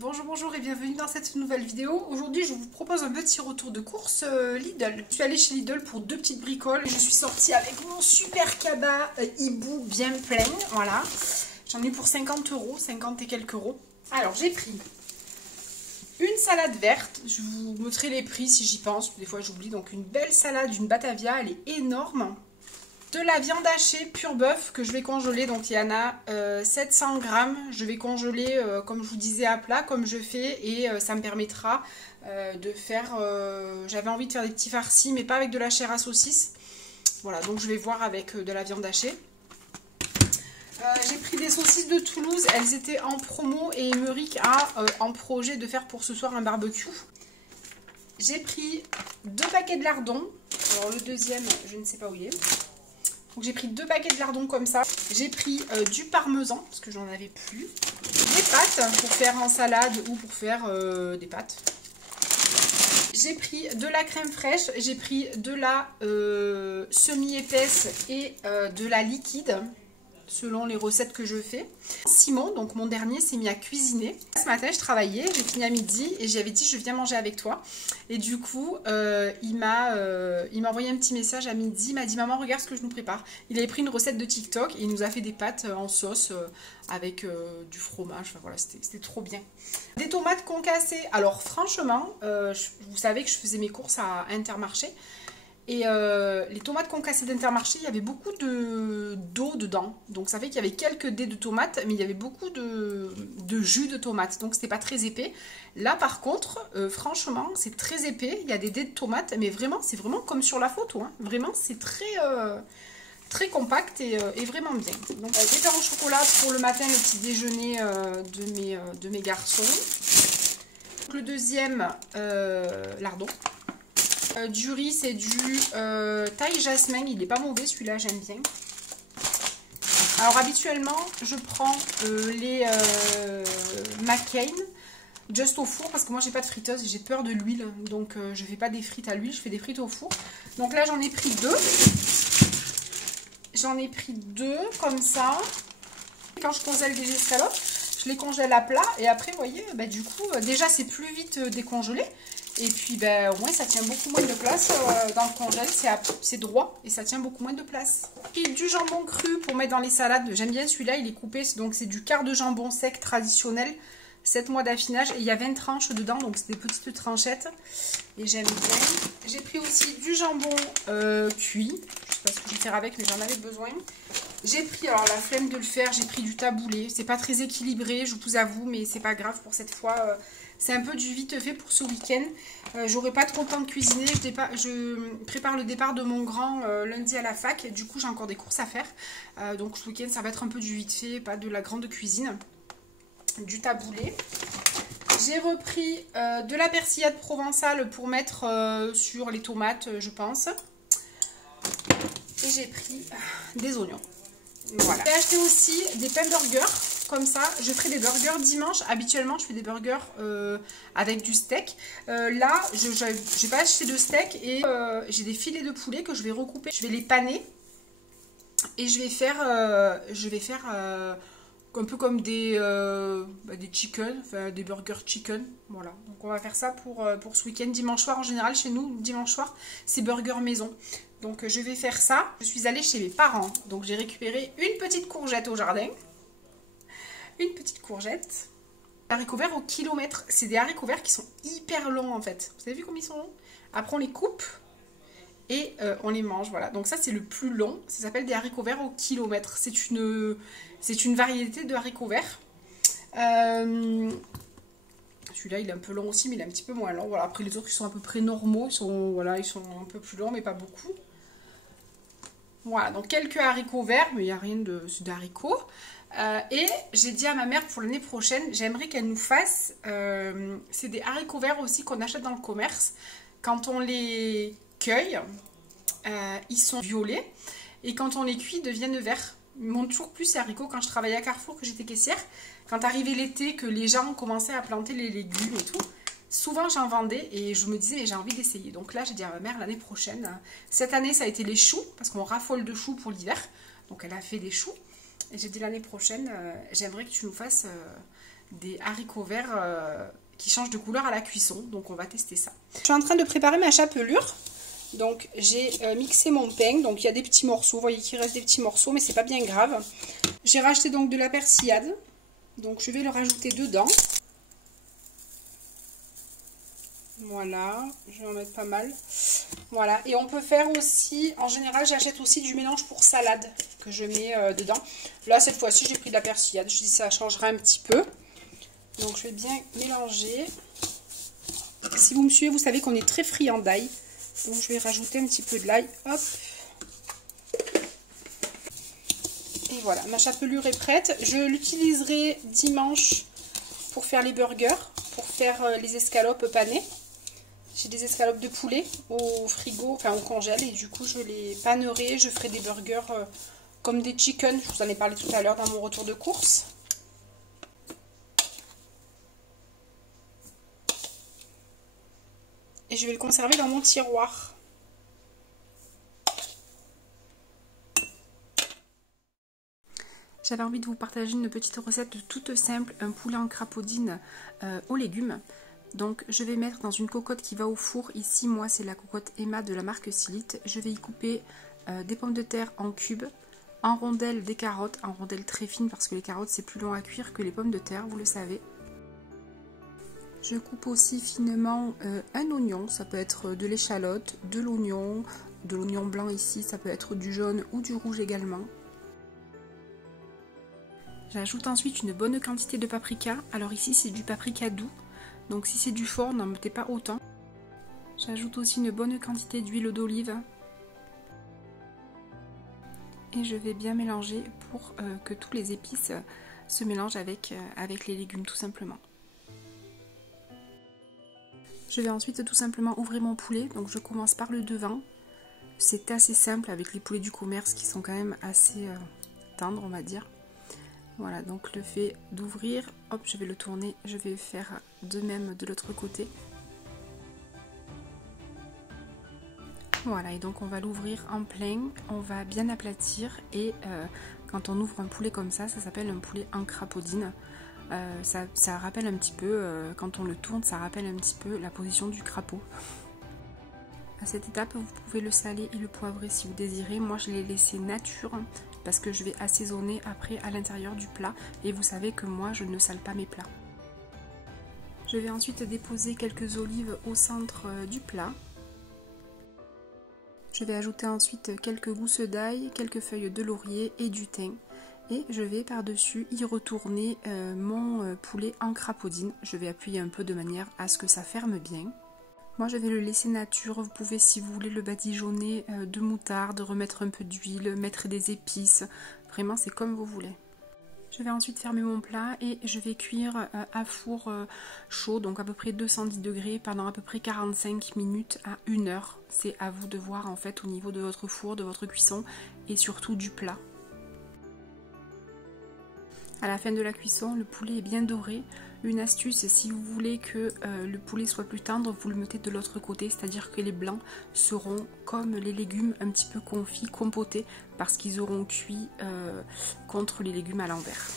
Bonjour, bonjour et bienvenue dans cette nouvelle vidéo. Aujourd'hui, je vous propose un petit retour de course Lidl. Je suis allée chez Lidl pour deux petites bricoles. Je suis sortie avec mon super cabas hibou bien plein. Voilà. J'en ai pour 50 euros, 50 et quelques euros. Alors, j'ai pris une salade verte. Je vous montrerai les prix si j'y pense. Des fois, j'oublie. Donc, une belle salade, une Batavia. Elle est énorme. De la viande hachée pur bœuf que je vais congeler, donc il y en a 700 grammes. Je vais congeler comme je vous disais à plat, comme je fais, et ça me permettra de faire, j'avais envie de faire des petits farcis mais pas avec de la chair à saucisse. Voilà, donc je vais voir avec de la viande hachée. J'ai pris des saucisses de Toulouse, elles étaient en promo et Émeric a en projet de faire pour ce soir un barbecue. J'ai pris 2 paquets de lardons, alors le deuxième je ne sais pas où il est. Donc j'ai pris 2 paquets de lardons comme ça. J'ai pris du parmesan, parce que j'en avais plus. Des pâtes pour faire en salade ou pour faire des pâtes. J'ai pris de la crème fraîche. J'ai pris de la semi-épaisse et de la liquide, selon les recettes que je fais. Simon, donc mon dernier, s'est mis à cuisiner. Ce matin, je travaillais, j'ai fini à midi et j'avais dit je viens manger avec toi. Et du coup, il m'a envoyé un petit message à midi, il m'a dit maman regarde ce que je nous prépare. Il avait pris une recette de TikTok et il nous a fait des pâtes en sauce avec du fromage. Enfin voilà, c'était trop bien. Des tomates concassées. Alors franchement, vous savez que je faisais mes courses à Intermarché. Et les tomates concassées d'Intermarché, il y avait beaucoup d'eau dedans. Donc ça fait qu'il y avait quelques dés de tomates, mais il y avait beaucoup de jus de tomates. Donc c'était pas très épais. Là par contre, franchement, c'est très épais. Il y a des dés de tomates, mais vraiment, c'est vraiment comme sur la photo. Hein. Vraiment, c'est très compact et vraiment bien. Donc des pains au chocolat pour le matin, le petit déjeuner de mes garçons. Donc, le deuxième, lardon. Du riz, c'est du thaï jasmin, il n'est pas mauvais celui-là, j'aime bien. Alors habituellement, je prends les McCain juste au four parce que moi j'ai pas de friteuse, j'ai peur de l'huile, donc je fais pas des frites à l'huile, je fais des frites au four. Donc là j'en ai pris 2. J'en ai pris 2 comme ça. Quand je congèle des escalopes, je les congèle à plat et après vous voyez, bah, du coup déjà c'est plus vite décongelé. Et puis ben, au moins ça tient beaucoup moins de place dans le congèle, c'est droit et ça tient beaucoup moins de place. Puis du jambon cru pour mettre dans les salades, j'aime bien celui-là, il est coupé, donc c'est du quart de jambon sec traditionnel, 7 mois d'affinage et il y a 20 tranches dedans, donc c'est des petites tranchettes et j'aime bien. J'ai pris aussi du jambon cuit, je sais pas ce que je vais faire avec mais j'en avais besoin. J'ai pris, alors la flemme de le faire, j'ai pris du taboulé, c'est pas très équilibré, je vous avoue, mais c'est pas grave pour cette fois. C'est un peu du vite fait pour ce week-end. J'aurai pas trop le temps de cuisiner. Je prépare le départ de mon grand lundi à la fac. Et du coup, j'ai encore des courses à faire. Donc ce week-end, ça va être un peu du vite fait, pas de la grande cuisine. Du taboulé. J'ai repris de la persillade provençale pour mettre sur les tomates, je pense. Et j'ai pris des oignons. Voilà. J'ai acheté aussi des pains burgers. Comme ça, je ferai des burgers dimanche. Habituellement, je fais des burgers avec du steak. Là, je n'ai pas acheté de steak et j'ai des filets de poulet que je vais recouper. Je vais les paner et je vais faire un peu comme des chicken, enfin des burgers chicken. Voilà. Donc on va faire ça pour ce week-end. Dimanche soir, en général, chez nous, dimanche soir, c'est burger maison. Donc je vais faire ça. Je suis allée chez mes parents. Donc j'ai récupéré une petite courgette au jardin. Une petite courgette. Haricots verts au kilomètre. C'est des haricots verts qui sont hyper longs en fait. Vous avez vu comme ils sont longs? Après on les coupe et on les mange. Voilà. Donc ça c'est le plus long. Ça s'appelle des haricots verts au kilomètre. C'est une variété de haricots verts. Celui-là il est un peu long aussi mais il est un petit peu moins long. Voilà. Après les autres ils sont à peu près normaux. Ils sont un peu plus longs mais pas beaucoup. Voilà. Donc quelques haricots verts mais il n'y a rien de... C'est des haricots. Et j'ai dit à ma mère pour l'année prochaine, j'aimerais qu'elle nous fasse, c'est des haricots verts aussi qu'on achète dans le commerce. Quand on les cueille, ils sont violets et quand on les cuit, ils deviennent verts. Ils m'ont toujours plu ces haricots quand je travaillais à Carrefour, que j'étais caissière. Quand arrivait l'été, que les gens commençaient à planter les légumes et tout, souvent j'en vendais et je me disais mais j'ai envie d'essayer. Donc là j'ai dit à ma mère l'année prochaine, cette année ça a été les choux parce qu'on raffole de choux pour l'hiver. Donc elle a fait des choux. Et j'ai dit l'année prochaine, j'aimerais que tu nous fasses des haricots verts qui changent de couleur à la cuisson. Donc on va tester ça. Je suis en train de préparer ma chapelure. Donc j'ai mixé mon pain. Donc il y a des petits morceaux. Vous voyez qu'il reste des petits morceaux, mais c'est pas bien grave. J'ai racheté donc de la persillade. Donc je vais le rajouter dedans. Voilà, je vais en mettre pas mal. Voilà, et on peut faire aussi, en général j'achète aussi du mélange pour salade que je mets dedans. Là cette fois-ci j'ai pris de la persillade, je dis ça changera un petit peu. Donc je vais bien mélanger. Si vous me suivez, vous savez qu'on est très friand d'ail. Donc je vais rajouter un petit peu de l'ail. Hop. Et voilà, ma chapelure est prête. Je l'utiliserai dimanche pour faire les burgers, pour faire les escalopes panées. J'ai des escalopes de poulet au frigo, enfin au congèle, et du coup je les panerai. Je ferai des burgers comme des chicken. Je vous en ai parlé tout à l'heure dans mon retour de course. Et je vais le conserver dans mon tiroir. J'avais envie de vous partager une petite recette toute simple, un poulet en crapaudine aux légumes. Donc je vais mettre dans une cocotte qui va au four. Ici moi c'est la cocotte Emma de la marque Silite. Je vais y couper des pommes de terre en cubes, en rondelles des carottes, en rondelles très fines parce que les carottes c'est plus long à cuire que les pommes de terre, vous le savez. Je coupe aussi finement un oignon, ça peut être de l'échalote, de l'oignon blanc ici, ça peut être du jaune ou du rouge également. J'ajoute ensuite une bonne quantité de paprika. Alors ici c'est du paprika doux. Donc si c'est du fort, n'en mettez pas autant. J'ajoute aussi une bonne quantité d'huile d'olive. Et je vais bien mélanger pour que tous les épices se mélangent avec les légumes tout simplement. Je vais ensuite tout simplement ouvrir mon poulet. Donc je commence par le devant. C'est assez simple avec les poulets du commerce qui sont quand même assez tendres on va dire. Voilà, donc le fait d'ouvrir, hop, je vais le tourner, je vais faire de même de l'autre côté. Voilà, et donc on va l'ouvrir en plein, on va bien aplatir et quand on ouvre un poulet comme ça s'appelle un poulet en crapaudine. Ça rappelle un petit peu, quand on le tourne, ça rappelle un petit peu la position du crapaud. À cette étape, vous pouvez le saler et le poivrer si vous désirez. Moi, je l'ai laissé nature parce que je vais assaisonner après à l'intérieur du plat. Et vous savez que moi, je ne sale pas mes plats. Je vais ensuite déposer quelques olives au centre du plat. Je vais ajouter ensuite quelques gousses d'ail, quelques feuilles de laurier et du thym. Et je vais par-dessus y retourner mon poulet en crapaudine. Je vais appuyer un peu de manière à ce que ça ferme bien. Moi je vais le laisser nature, vous pouvez si vous voulez le badigeonner de moutarde, remettre un peu d'huile, mettre des épices, vraiment c'est comme vous voulez. Je vais ensuite fermer mon plat et je vais cuire à four chaud, donc à peu près 210 degrés pendant à peu près 45 minutes à 1 heure. C'est à vous de voir en fait au niveau de votre four, de votre cuisson et surtout du plat. À la fin de la cuisson, le poulet est bien doré. Une astuce, si vous voulez que le poulet soit plus tendre, vous le mettez de l'autre côté, c'est-à-dire que les blancs seront comme les légumes un petit peu confits, compotés, parce qu'ils auront cuit contre les légumes à l'envers.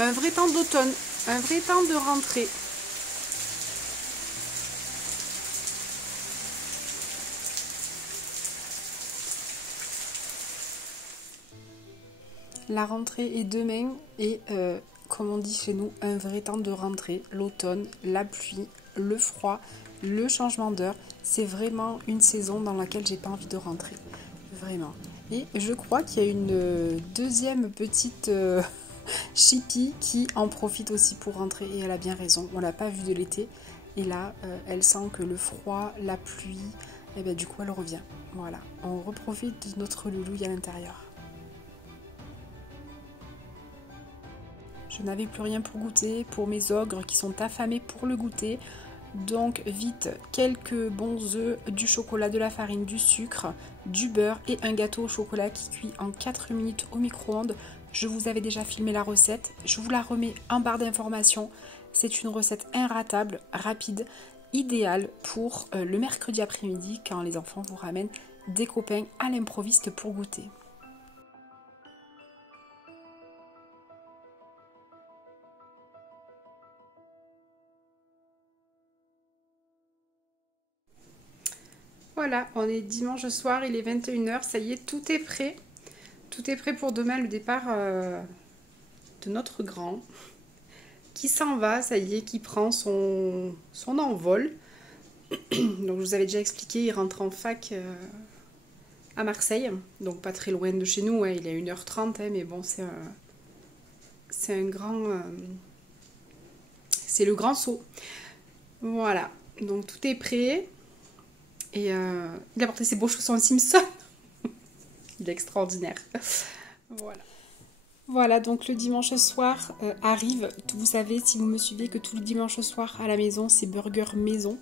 Un vrai temps d'automne, un vrai temps de rentrée. La rentrée est demain et comme on dit chez nous, un vrai temps de rentrée. L'automne, la pluie, le froid, le changement d'heure. C'est vraiment une saison dans laquelle j'ai pas envie de rentrer. Vraiment. Et je crois qu'il y a une deuxième petite chipie qui en profite aussi pour rentrer. Et elle a bien raison. On l'a pas vue de l'été. Et là, elle sent que le froid, la pluie, et bien du coup elle revient. Voilà. On reprofite de notre loulou à l'intérieur. Je n'avais plus rien pour goûter, pour mes ogres qui sont affamés pour le goûter. Donc vite, quelques bons œufs, du chocolat, de la farine, du sucre, du beurre et un gâteau au chocolat qui cuit en 4 minutes au micro-ondes. Je vous avais déjà filmé la recette, je vous la remets en barre d'informations. C'est une recette inratable, rapide, idéale pour le mercredi après-midi quand les enfants vous ramènent des copains à l'improviste pour goûter. Voilà, on est dimanche soir, il est 21 h, ça y est, tout est prêt. Tout est prêt pour demain, le départ de notre grand, qui s'en va, ça y est, qui prend son envol. Donc je vous avais déjà expliqué, il rentre en fac à Marseille, donc pas très loin de chez nous, hein, il est à 1 h 30, mais bon, c'est un grand... c'est le grand saut. Voilà, donc tout est prêt. Et il a porté ses beaux chaussons Simpson. Il est extraordinaire. Voilà. Voilà, donc le dimanche soir arrive. Vous savez, si vous me suivez, que tout le dimanche soir à la maison, c'est burger maison.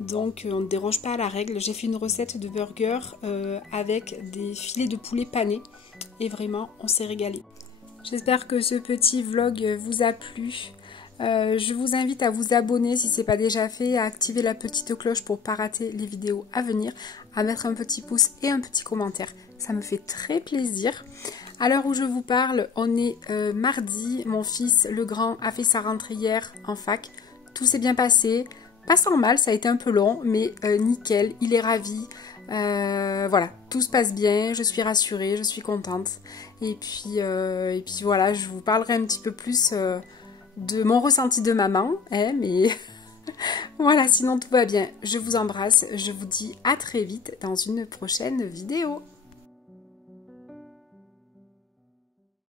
Donc on ne déroge pas à la règle. J'ai fait une recette de burger avec des filets de poulet panés. Et vraiment, on s'est régalé. J'espère que ce petit vlog vous a plu. Je vous invite à vous abonner si ce n'est pas déjà fait, à activer la petite cloche pour ne pas rater les vidéos à venir, à mettre un petit pouce et un petit commentaire. Ça me fait très plaisir. À l'heure où je vous parle, on est mardi. Mon fils, le grand, a fait sa rentrée hier en fac. Tout s'est bien passé. Pas sans mal, ça a été un peu long, mais nickel, il est ravi. Voilà, tout se passe bien, je suis rassurée, je suis contente. Et puis voilà, je vous parlerai un petit peu plus de mon ressenti de maman, hein, mais voilà, sinon tout va bien. Je vous embrasse, je vous dis à très vite dans une prochaine vidéo.